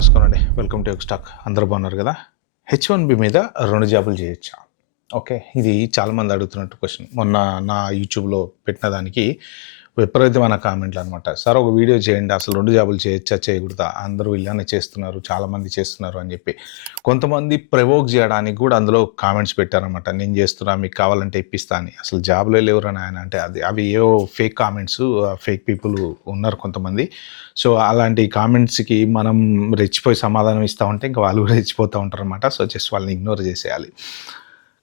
నమస్కారం అండి. Welcome to stock. అందరూ బాగున్నారు కదా? H1B మీద 2 జాబులు చేయొచ్చా? ఓకే. ఇది చాలామంది అడుగుతున్నట్టు క్వశ్చన్. మొన్న నా యూట్యూబ్‌లో పెట్టిన దానికి విపరీతమైన కామెంట్‌లనమాట. సార్ ఒక వీడియో చేయండి. అసలు 2 జాబులు చేయొచ్చా? చేయకూడదా? అందరూ ఇలానే చేస్తున్నారు. చాలామంది చేస్తున్నారు అని చెప్పి. కొంతమంది ప్రవోక్ చేయడానికి కూడా అందులో కామెంట్స్ పెట్టారనమాట. నేను చేస్తున్నా, మీకు కావాలంటే ఇప్పిస్తా అని. అసలు జాబులే లేవురా నాయన అంటే అవి ఏవో ఫేక్ కామెంట్స్, ఫేక్ పీపుల్ ఉన్నారు కొంతమంది. సో, అలాంటి కామెంట్స్‌కి మనం రెచ్చిపోయి సమాధానం ఇస్తా ఉంటే ఇంక వాళ్ళు కూడా రెచ్చిపోతా ఉంటారనమాట. సో, జస్ట్ వాళ్ళని ఇగ్నోర్ చేసేయాలి.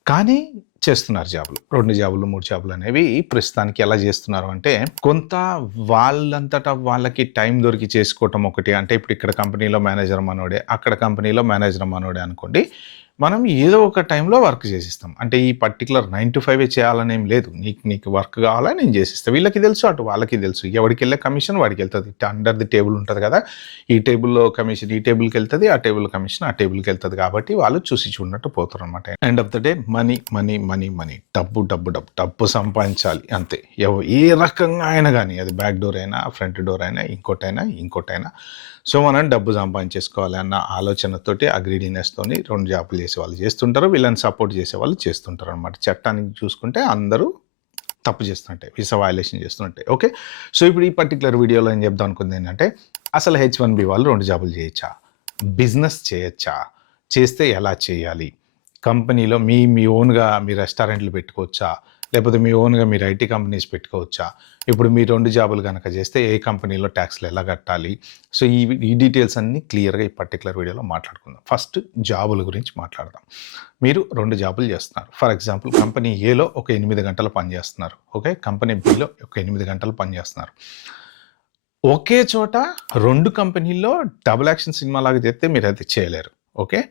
కానీ చేస్తున్నారు జాబులు. 2 జాబులు, 3 జాబులు అనేవి ప్రస్తుతానికి ఎలా చేస్తున్నారు అంటే, కొంత వాళ్ళంతట వాళ్ళకి టైం దొరికి చేసుకోవటం ఒకటి. అంటే ఇప్పుడు ఇక్కడ కంపెనీలో మేనేజర్ మనోడే, అక్కడ కంపెనీలో మేనేజర్ మనోడే అనుకోండి. మనం ఏదో ఒక టైంలో వర్క్ చేసిస్తాం. అంటే ఈ పర్టిక్యులర్ 9 to 5 చేయాలనేం లేదు. నీకు వర్క్ కావాలా నేను చేసిస్తా. వీళ్ళకి తెలుసు, అటు వాళ్ళకి తెలుసు. ఎవడికెళ్ళే కమిషన్ వాడికెళ్తది. అండర్ ది టేబుల్ ఉంటది కదా! ఈ టేబుల్‌లో కమిషన్ ఈ టేబుల్‌కెళ్తది. ఆ టేబుల్ కమిషన్ ఆ టేబుల్‌కెళ్తది. కాబట్టి వాళ్ళు చూసి చూడనట్టు పోతారనమాట. End of the day money, money, money, money. డబ్బు, డబ్బు, డబ్బు. డబ్బు సంపాదించాలి అంతే. ఏ రకంగా అయినా గానీ, అది బ్యాక్ డోర్ అయినా, ఫ్రంట్ డోర్ అయినా, ఇంకోటైనా. సో, మనం డబ్బు సంపాదించేసుకోవాలి అన్న ఆలోచనతోటి, ఆ గ్రీడీనెస్‌తోని 2 జాబులు చేసేవాళ్ళు చేస్తుంటారు. వీళ్ళని సపోర్ట్ చేసేవాళ్ళు చేస్తుంటారనమాట. చట్టానికి చూసుకుంటే అందరూ తప్పు చేస్తున్నట్టే. వీసా వయలేషన్ చేస్తున్నట్టే. ఓకే. సో, ఇప్పుడు ఈ పర్టిక్యులర్ వీడియోలో ఏం చెప్దాం అనుకుంది ఏంటంటే, అసలు H1B వాళ్ళు 2 జాబులు చేయొచ్చా? బిజినెస్ చేయొచ్చా? చేస్తే ఎలా చేయాలి? కంపెనీలో మీ ఓన్‌గా మీ రెస్టారెంట్లు పెట్టుకోవచ్చా? లేకపోతే మీ ఓన్‌గా మీరు ఐటీ కంపెనీస్ పెట్టుకోవచ్చా? ఇప్పుడు మీ 2 జాబులు గనక చేస్తే ఏ కంపెనీలో ట్యాక్స్‌లు ఎలా కట్టాలి? సో, ఈ డీటెయిల్స్ అన్నీ క్లియర్‌గా ఈ పర్టిక్యులర్ వీడియోలో మాట్లాడుకుందాం. ఫస్ట్ జాబుల గురించి మాట్లాడదాం. మీరు 2 జాబులు చేస్తున్నారు. ఫర్ ఎగ్జాంపుల్ కంపెనీ ఏలో ఒక 8 గంటలు పని చేస్తున్నారు. ఓకే. కంపెనీ బిలో ఒక 8 గంటలు పని చేస్తున్నారు. ఒకే చోట 2 కంపెనీల్లో డబుల్ యాక్షన్ సినిమా లాగా చేస్తే మీరైతే చేయలేరు. ఓకే.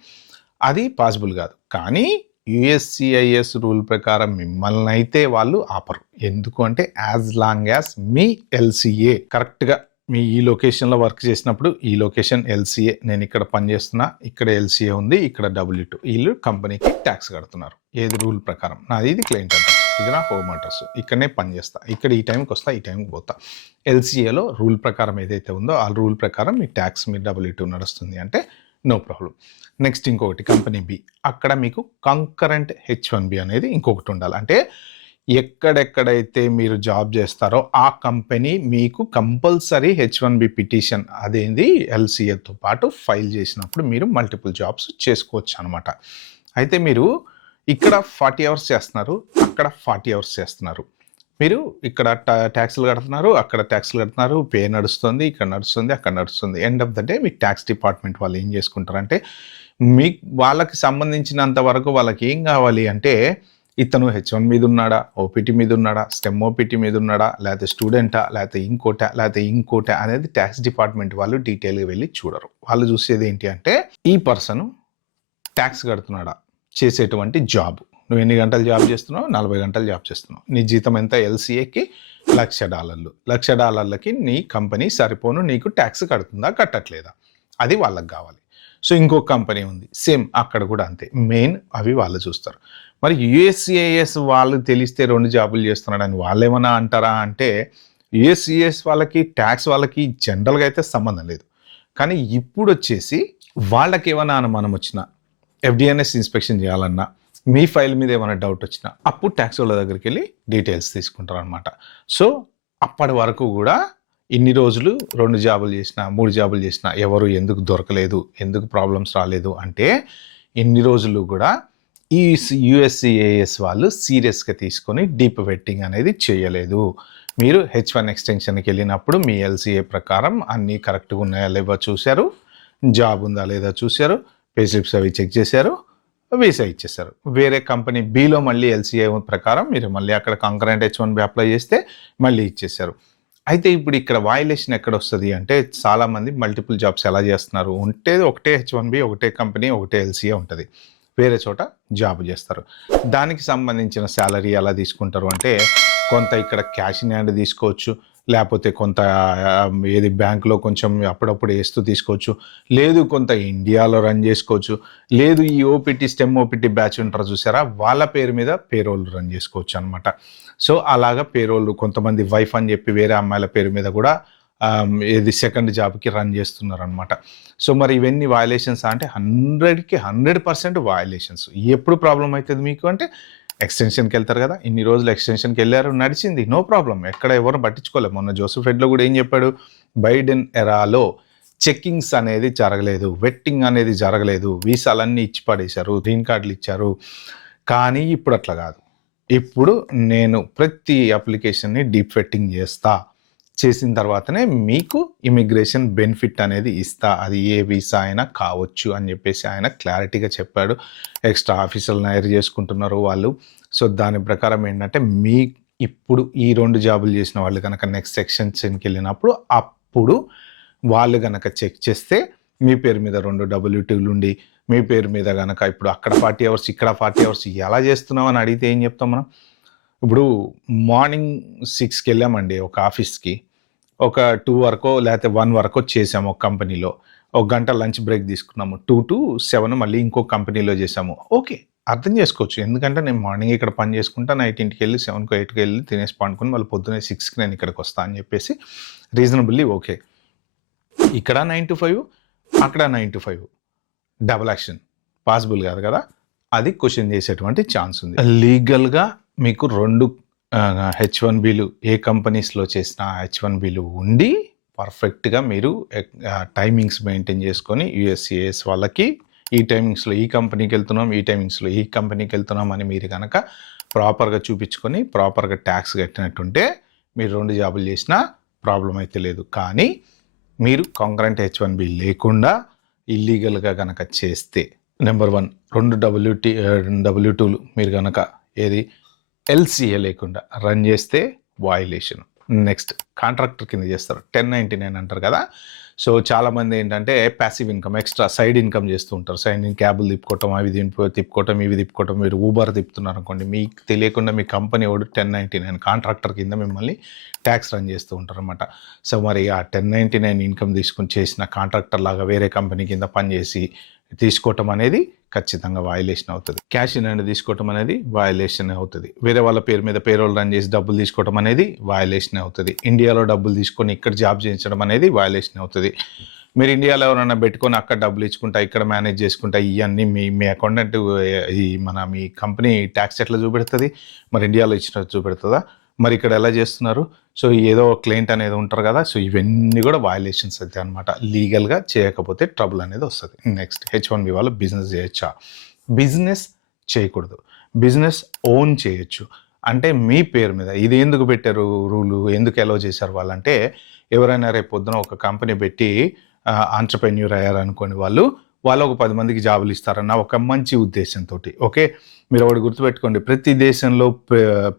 అది పాసిబుల్ కాదు. కానీ యూఎస్‌సిఐఎస్ రూల్ ప్రకారం మిమ్మల్నైతే వాళ్ళు ఆపరు. ఎందుకు అంటే యాజ్ లాంగ్ యాజ్ మీ ఎల్‌సిఏ కరెక్ట్‌గా మీ ఈ లొకేషన్‌లో వర్క్ చేసినప్పుడు ఈ లొకేషన్ ఎల్‌సిఏ, నేను ఇక్కడ పని చేస్తున్నా, ఇక్కడ ఎల్‌సిఏ ఉంది, ఇక్కడ W2 వీళ్ళు కంపెనీకి ట్యాక్స్ కడుతున్నారు. ఏది రూల్ ప్రకారం. నాది ఇది క్లయింట్ అడ్రస్, ఇది నా హోమ్ అడ్రస్. ఇక్కడనే పని చేస్తా, ఇక్కడ ఈ టైంకి వస్తా, ఈ టైంకి పోతా. ఎల్‌సిఏలో రూల్ ప్రకారం ఏదైతే ఉందో ఆ రూల్ ప్రకారం మీ ట్యాక్స్ మీ W2 నడుస్తుంది అంటే నో ప్రాబ్లం. నెక్స్ట్ ఇంకొకటి కంపెనీ బి, అక్కడ మీకు కంకరెంట్ H1B అనేది ఇంకొకటి ఉండాలి. అంటే ఎక్కడెక్కడైతే మీరు జాబ్ చేస్తారో ఆ కంపెనీ మీకు కంపల్సరీ H1B పిటిషన్ అదేంది ఎల్‌సిఏతో పాటు ఫైల్ చేసినప్పుడు మీరు మల్టిపుల్ జాబ్స్ చేసుకోవచ్చు అనమాట. అయితే మీరు ఇక్కడ 40 అవర్స్ చేస్తున్నారు, అక్కడ 40 అవర్స్ చేస్తున్నారు. మీరు ఇక్కడ ట్యాక్స్‌లు కడుతున్నారు, అక్కడ ట్యాక్స్‌లు కడుతున్నారు, పే నడుస్తుంది, ఇక్కడ నడుస్తుంది, అక్కడ నడుస్తుంది. End of the day me tax department వాళ్ళు ఏం చేసుకుంటారంటే, వాళ్ళకి సంబంధించినంత వరకు వాళ్ళకి ఏం కావాలి అంటే, ఇతను H1 మీద ఉన్నాడా, ఓపీటీ మీద ఉన్నాడా, స్టెమ్ ఓపీటీ మీద ఉన్నాడా, లేకపోతే స్టూడెంటా, లేకపోతే ఇంకోటా అనేది ట్యాక్స్ డిపార్ట్మెంట్ వాళ్ళు డీటెయిల్‌గా వెళ్ళి చూడరు. వాళ్ళు చూసేది ఏంటి అంటే, ఈ పర్సన్ ట్యాక్స్ కడుతున్నాడా, చేసేటువంటి జాబ్. నువ్వు ఎన్ని గంటలు జాబ్ చేస్తున్నావు? 40 గంటలు జాబ్ చేస్తున్నావు. నీ జీతం ఎంత? ఎల్‌సిఏకి $1,00,000. $1,00,000కి నీ కంపెనీ సరిపోను నీకు ట్యాక్స్ కడుతుందా, కట్టట్లేదా? అది వాళ్ళకి కావాలి. సో, ఇంకో కంపెనీ ఉంది సేమ్, అక్కడ కూడా అంతే. మెయిన్ అవి వాళ్ళు చూస్తారు. మరి యూఎస్‌సిఐఎస్ వాళ్ళు తెలిస్తే 2 జాబులు చేస్తున్నాడని వాళ్ళేమన్నా అంటారా అంటే, యూఎస్‌సిఐఎస్ వాళ్ళకి ట్యాక్స్ వాళ్ళకి జనరల్‌గా అయితే సంబంధం లేదు. కానీ ఇప్పుడు వచ్చేసి వాళ్ళకి ఏమైనా అనుమానం వచ్చినా, FDNS ఇన్స్పెక్షన్ చేయాలన్నా, మీ ఫైల్ మీద ఏమైనా డౌట్ వచ్చినా అప్పుడు ట్యాక్స్ వాళ్ళ దగ్గరికి వెళ్ళి డీటెయిల్స్ తీసుకుంటారు అనమాట. సో, అప్పటి వరకు కూడా ఇన్ని రోజులు 2 జాబులు చేసినా, 3 జాబులు చేసినా ఎవరు ఎందుకు దొరకలేదు, ఎందుకు ప్రాబ్లమ్స్ రాలేదు అంటే, ఇన్ని రోజులు కూడా ఈ యూఎస్‌సిఐఎస్ వాళ్ళు సీరియస్‌గా తీసుకొని డీప్ వెట్టింగ్ అనేది చేయలేదు. మీరు H1 ఎక్స్టెన్షన్‌కి వెళ్ళినప్పుడు మీ ఎల్‌సిఏ ప్రకారం అన్నీ కరెక్ట్‌గా ఉన్నాయా లేవో చూశారు, జాబ్ ఉందా లేదా చూశారు, పే స్లిప్స్ అవి చెక్ చేశారు, వీసా ఇచ్చేశారు. వేరే కంపెనీ బిలో మళ్ళీ ఎల్‌సిఏ ప్రకారం మీరు మళ్ళీ అక్కడ కంకరెంట్ H1B అప్లై చేస్తే మళ్ళీ ఇచ్చేశారు. అయితే ఇప్పుడు ఇక్కడ వయలేషన్ ఎక్కడొస్తది అంటే, చాలామంది మల్టిపుల్ జాబ్స్ ఎలా చేస్తున్నారు, ఒకటే H1B, ఒకటే కంపెనీ, ఒకటే ఎల్‌సిఏ ఉంటది. వేరే చోట జాబ్ చేస్తారు. దానికి సంబంధించిన సాలరీ ఎలా తీసుకుంటారు అంటే, కొంత ఇక్కడ క్యాష్ ఇన్ హ్యాండ్ తీసుకోవచ్చు, లేకపోతే కొంత ఏది బ్యాంక్‌లో కొంచెం అప్పుడప్పుడు ఏస్తూ తీసుకోవచ్చు, లేదు కొంత ఇండియాలో రన్ చేసుకోవచ్చు, లేదు ఈ ఓపీటీ, స్టెమ్ ఓపీటీ బ్యాచ్ ఉంటారు చూసారా, వాళ్ళ పేరు మీద పేరోల్ రన్ చేసుకోవచ్చు అనమాట. సో, అలాగా పేరోల్ కొంతమంది వైఫ్ అని చెప్పి వేరే అమ్మాయిల పేరు మీద కూడా ఏది సెకండ్ జాబ్కి రన్ చేస్తున్నారు అనమాట. సో మరి ఇవన్నీ వయలేషన్స్ అంటే 100కి 100% వయలేషన్స్. ఎప్పుడు ప్రాబ్లం అవుతుంది మీకు అంటే ఎక్స్టెన్షన్కి వెళ్తారు కదా, ఇన్ని రోజులు ఎక్స్టెన్షన్కి వెళ్ళారు, నడిచింది, నో ప్రాబ్లం, ఎక్కడ ఎవరు పట్టించుకోలేదు. మొన్న జోసెఫ్ హెడ్లో కూడా ఏం చెప్పాడు, బైడెన్ ఎరాలో చెక్కింగ్స్ అనేది జరగలేదు, వెట్టింగ్ అనేది జరగలేదు, వీసాలన్నీ ఇచ్చి పడేశారు, గ్రీన్ కార్డులు ఇచ్చారు. కానీ ఇప్పుడు అట్లా కాదు. ఇప్పుడు నేను ప్రతి అప్లికేషన్ని డీప్ వెట్టింగ్ చేసిన తర్వాతనే మీకు ఇమిగ్రేషన్ బెనిఫిట్ అనేది ఇస్తా, అది ఏ వీసా అయినా కావచ్చు అని చెప్పేసి ఆయన క్లారిటీగా చెప్పాడు. ఎక్స్ట్రా ఆఫీసర్లను హైర్ చేసుకుంటున్నారు వాళ్ళు. సో దాని ప్రకారం ఏంటంటే మీ ఇప్పుడు ఈ 2 జాబులు చేసిన వాళ్ళు కనుక నెక్స్ట్ ఎక్స్టెన్షన్కి వెళ్ళినప్పుడు అప్పుడు వాళ్ళు కనుక చెక్ చేస్తే మీ పేరు మీద 2 W2లు ఉండి మీ పేరు మీద కనుక ఇప్పుడు అక్కడ 40 అవర్స్ ఇక్కడ 40 అవర్స్ ఎలా చేస్తున్నాం అని అడిగితే ఏం చెప్తాం మనం? ఇప్పుడు మార్నింగ్ 6కి వెళ్ళామండి ఒక ఆఫీస్కి, ఒక 2 వరకో లేకపోతే 1 వరకో చేసాము ఒక కంపెనీలో, ఒక గంట లంచ్ బ్రేక్ తీసుకున్నాము, 2 to 7 మళ్ళీ ఇంకో కంపెనీలో చేసాము. ఓకే, అర్థం చేసుకోవచ్చు. ఎందుకంటే నేను మార్నింగ్ ఇక్కడ పని చేసుకుంటా, నైట్ ఇంటికి వెళ్ళి 7కో 8కో వెళ్ళి తినేసి పండుకొని మళ్ళీ పొద్దున్నే 6కి నేను ఇక్కడికి వస్తా అని చెప్పేసి రీజనబుల్లీ ఓకే. ఇక్కడ 9 to 5, అక్కడ 9 to 5, డబుల్ యాక్షన్ పాసిబుల్ కాదు కదా, అది క్వశ్చన్ చేసేటువంటి ఛాన్స్ ఉంది. లీగల్గా మీకు 2 H1Bలు ఏ కంపెనీస్లో చేసిన H1Bలు ఉండి పర్ఫెక్ట్గా మీరు టైమింగ్స్ మెయింటైన్ చేసుకొని USCIS వాళ్ళకి ఈ టైమింగ్స్లో ఈ కంపెనీకి వెళ్తున్నాం, ఈ టైమింగ్స్లో ఈ కంపెనీకి వెళ్తున్నాం అని మీరు కనుక ప్రాపర్గా చూపించుకొని ప్రాపర్గా ట్యాక్స్ కట్టినట్టుంటే మీరు 2 జాబులు చేసినా ప్రాబ్లం అయితే లేదు. కానీ మీరు కాంకరెంట్ H1B లేకుండా ఇల్లీగల్గా కనుక చేస్తే నెంబర్ 1 2 W2లు మీరు కనుక ఏది LCA లేకుండా రన్ చేస్తే వయలేషన్. నెక్స్ట్ కాంట్రాక్టర్ కింద చేస్తారు, 1099 అంటారు కదా. సో చాలామంది ఏంటంటే passive income, extra side income చేస్తూ ఉంటారు. సైడ్ క్యాబులు తిప్పుకోవటం, అవి తిప్పుకోవటం, ఇవి తిప్పుకోవటం. మీరు ఊబర్ తిప్పుతున్నారు అనుకోండి, మీకు తెలియకుండా మీ కంపెనీ వాడు 1099 కాంట్రాక్టర్ కింద మిమ్మల్ని ట్యాక్స్ రన్ చేస్తూ ఉంటారు అనమాట. సో మరి ఆ 1099 ఇన్కమ్ తీసుకుని చేసిన కాంట్రాక్టర్ లాగా వేరే కంపెనీ కింద పనిచేసి తీసుకోవటం అనేది ఖచ్చితంగా వయలేషన్ అవుతుంది. క్యాష్ ఇన్ హ్యాండ్ తీసుకోవటం అనేది వయలేషన్ అవుతుంది. వేరే వాళ్ళ పేరు మీద పేరోల్ రన్ చేసి డబ్బులు తీసుకోవటం అనేది వయలేషన్ అవుతుంది. ఇండియాలో డబ్బులు తీసుకొని ఇక్కడ జాబ్ చేయించడం అనేది వయలేషన్ అవుతుంది. మీరు ఇండియాలో ఎవరైనా పెట్టుకొని అక్కడ డబ్బులు ఇచ్చుకుంటా, ఇక్కడ మేనేజ్ చేసుకుంటా, ఇవన్నీ మీ అకౌంటెంట్ మీ కంపెనీ ట్యాక్స్ ఎట్లా చూపెడుతుంది? మరి ఇండియాలో ఇచ్చినట్టు చూపెడుతుందా? మరి ఇక్కడ ఎలా చేస్తున్నారు? సో ఏదో క్లయింట్ అనేది ఉంటారు కదా. సో ఇవన్నీ కూడా వయలేషన్స్ అయితే అనమాట. లీగల్గా చేయకపోతే ట్రబుల్ అనేది వస్తుంది. నెక్స్ట్ H1B వాళ్ళు బిజినెస్ చేయొచ్చా? బిజినెస్ చేయకూడదు, బిజినెస్ ఓన్ చేయొచ్చు. అంటే మీ పేరు మీద ఇది ఎందుకు పెట్టారు రూలు, ఎందుకు అలౌ చేశారు వాళ్ళంటే, ఎవరైనా రేపు పొద్దున ఒక కంపెనీ పెట్టి ఆంట్రప్రెన్యూర్ అయ్యారనుకోండి, వాళ్ళు ఒక 10 మందికి జాబులు ఇస్తారన్న ఒక మంచి ఉద్దేశంతో. ఓకే, మీరు ఒకటి గుర్తుపెట్టుకోండి, ప్రతి దేశంలో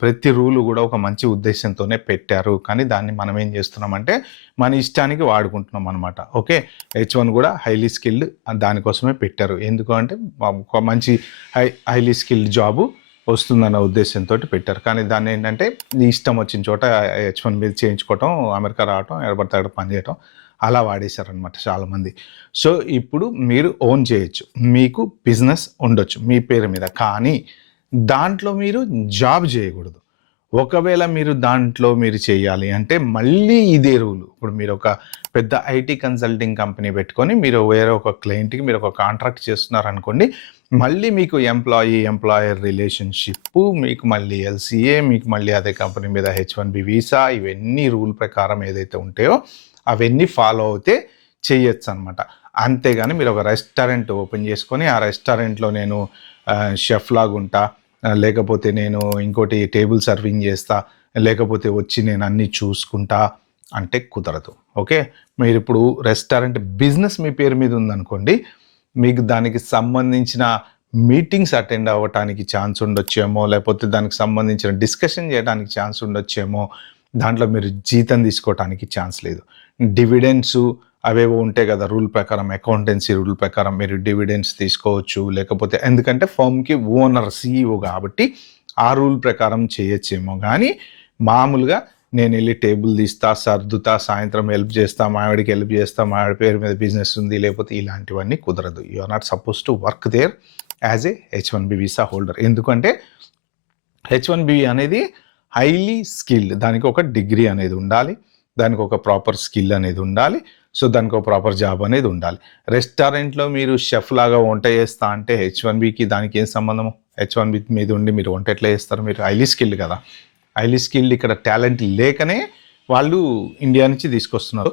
ప్రతి రూలు కూడా ఒక మంచి ఉద్దేశంతోనే పెట్టారు. కానీ దాన్ని మనం ఏం చేస్తున్నామంటే మన ఇష్టానికి వాడుకుంటున్నాం అనమాట. ఓకే, H1 కూడా హైలీ స్కిల్డ్ దానికోసమే పెట్టారు. ఎందుకు అంటే ఒక మంచి హైలీ స్కిల్డ్ జాబు వస్తుందన్న ఉద్దేశంతో పెట్టారు. కానీ దాన్ని ఏంటంటే ఇష్టం వచ్చిన చోట H1 మీద చేయించుకోవటం, అమెరికా రావటం, ఎడబడితే అక్కడ పని చేయటం, అలా వాడేశారనమాట చాలామంది. సో ఇప్పుడు మీరు ఓన్ చేయొచ్చు, మీకు బిజినెస్ ఉండొచ్చు మీ పేరు మీద, కానీ దాంట్లో మీరు జాబ్ చేయకూడదు. ఒకవేళ మీరు దాంట్లో మీరు చేయాలి అంటే మళ్ళీ ఇదే రూలు. ఇప్పుడు మీరు ఒక పెద్ద IT కన్సల్టింగ్ కంపెనీ పెట్టుకొని మీరు వేరే ఒక క్లయింట్కి మీరు ఒక కాంట్రాక్ట్ చేస్తున్నారనుకోండి, మళ్ళీ మీకు ఎంప్లాయర్ రిలేషన్షిప్, మీకు మళ్ళీ LCA, మీకు మళ్ళీ అదే కంపెనీ మీద H1B వీసా, ఇవన్నీ రూల్ ప్రకారం ఏదైతే ఉంటాయో అవన్నీ ఫాలో అవుతే చేయొచ్చు అనమాట. అంతేగాని మీరు ఒక రెస్టారెంట్ ఓపెన్ చేసుకొని ఆ రెస్టారెంట్లో నేను షెఫ్ లాగా ఉంటా, లేకపోతే నేను ఇంకోటి టేబుల్ సర్వింగ్ చేస్తా, లేకపోతే వచ్చి నేను అన్నీ చూసుకుంటా అంటే కుదరదు. ఓకే, మీరు ఇప్పుడు రెస్టారెంట్ బిజినెస్ మీ పేరు మీద ఉందనుకోండి, మీకు దానికి సంబంధించిన మీటింగ్స్ అటెండ్ అవ్వటానికి ఛాన్స్ ఉండొచ్చేమో, లేకపోతే దానికి సంబంధించిన డిస్కషన్ చేయడానికి ఛాన్స్ ఉండొచ్చేమో, దాంట్లో మీరు జీతం తీసుకోవటానికి ఛాన్స్ లేదు. డివిడెండ్స్ అవేవో ఉంటాయి కదా రూల్ ప్రకారం, అకౌంటెన్సీ రూల్ ప్రకారం మీరు డివిడెండ్స్ తీసుకోవచ్చు, లేకపోతే ఎందుకంటే ఫర్మ్కి ఓనర్ CEO కాబట్టి ఆ రూల్ ప్రకారం చేయొచ్చేమో. కానీ మామూలుగా నేను వెళ్ళి టేబుల్ తీస్తా, సర్దుతా, సాయంత్రం హెల్ప్ చేస్తా, మావిడికి హెల్ప్ చేస్తా, మావిడి పేరు మీద బిజినెస్ ఉంది, లేకపోతే ఇలాంటివన్నీ కుదరదు. You are not suppose to work there as a H1B visa holder. ఎందుకంటే H1B అనేది హైలీ స్కిల్డ్, దానికి ఒక డిగ్రీ అనేది ఉండాలి, దానికి ఒక ప్రాపర్ స్కిల్ అనేది ఉండాలి. సో దానికి ఒక ప్రాపర్ జాబ్ అనేది ఉండాలి. రెస్టారెంట్లో మీరు షెఫ్ లాగా వంట చేస్తా అంటే H1Bకి దానికి ఏం సంబంధము? H1B మీద ఉండి మీరు వంట ఎట్లా చేస్తారు? మీరు హైలీ స్కిల్డ్ కదా. హైలీ స్కిల్డ్ ఇక్కడ టాలెంట్ లేకనే వాళ్ళు ఇండియా నుంచి తీసుకొస్తున్నారు.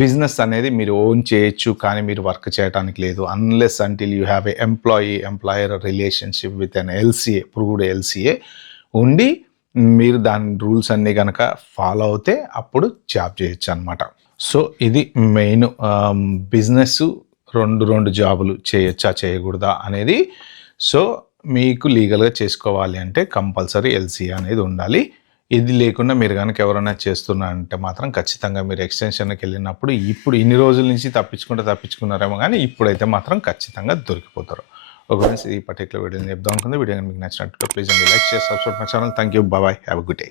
బిజినెస్ అనేది మీరు ఓన్ చేయొచ్చు, కానీ మీరు వర్క్ చేయడానికి లేదు. Unless until you have a employer relationship with an LCA, proved LCA ఉండి మీరు దాని రూల్స్ అన్నీ కనుక ఫాలో అవుతే అప్పుడు జాబ్ చేయొచ్చు అనమాట. సో ఇది మెయిన్. బిజినెస్ రెండు జాబులు చేయొచ్చా చేయకూడదా అనేది. సో మీకు లీగల్గా చేసుకోవాలి అంటే కంపల్సరీ LCA అనేది ఉండాలి. ఇది లేకుండా మీరు కనుక ఎవరైనా చేస్తున్నారంటే మాత్రం ఖచ్చితంగా మీరు ఎక్స్టెన్షన్కి వెళ్ళినప్పుడు ఇప్పుడు ఇన్ని రోజుల నుంచి తప్పించుకున్నారేమో, కానీ ఇప్పుడైతే మాత్రం ఖచ్చితంగా దొరికిపోతారు. ఒకవేళ ఈ పర్టికులర్ వీడియోని చెప్దాం అనుకుంది. వీడియో మీకు నచ్చినట్టు ప్లీజ్ అండి లైక్ చేసి subscribe my channel. Thank you, bye, have a good day.